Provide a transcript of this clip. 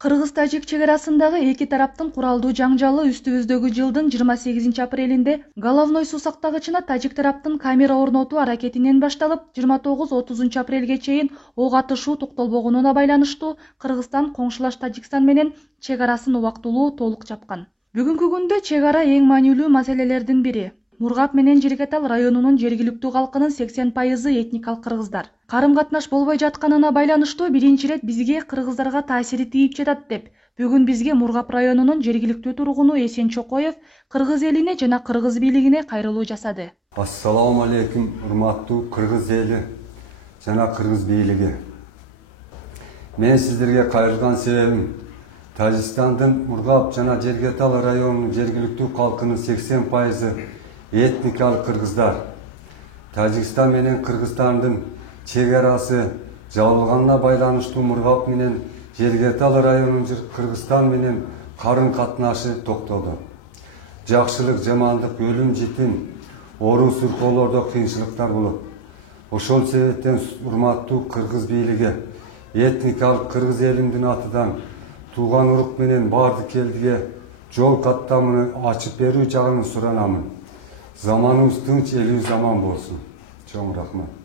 Кыргыз-тажик чек арасындагы эки тараптын куралдуу жаңжалы үстүбүздөгү жылдын 28-апрелинде головной суу сактагычына тажик тараптын камера орнотуу аракетинен башталып, 29-30 апрелге чейин ок атышуу токтолбогонуна байланыштуу Кыргызстан коңшулаш Тажикстан менен чек арасын убактылуу толук жапкан. Бүгүнкү күндө чек ара эң маанилүү маселелердин бири. Мургап менен Жергетал районунун жергиликтүү калкынын 80% этникалык кыргыздар. Карым-катнаш болбой жатканына байланыштуу биринчи ирет бизге кыргыздарга таасири тийип жатат деп, бүгүн бизге Мургап районунун жергиликтүү тургуну Эсен Чокоев кыргыз элине жана кыргыз бийлигине кайрылуу жасады. Ассаламу алейкум, урматтуу кыргыз эли жана кыргыз бийлиги. Мен сиздерге кайрылган себебим Тажикстандын Мургап жана Жергетал районунун жергиликтүү калкынын 80% этникалык кыргыздар. Тажикстан менен Кыргызстандын чек арасы жабылганына байланыштуу Мургап менен Жергетал районунун Кыргызстан менен карым катнашы токтолду. Жакшылык, жамандык, өлүм, житим, орун суркоолордо кыйынчылыктар болот. Ошол себептен урматтуу кыргыз бийлиги этникалык кыргыз элимдин атынан тууган урук менен бардык элге жол каттамын ачып берүү жагын суранамын. Zamanımız tınç, eli zaman bolsun. Çok rahmet.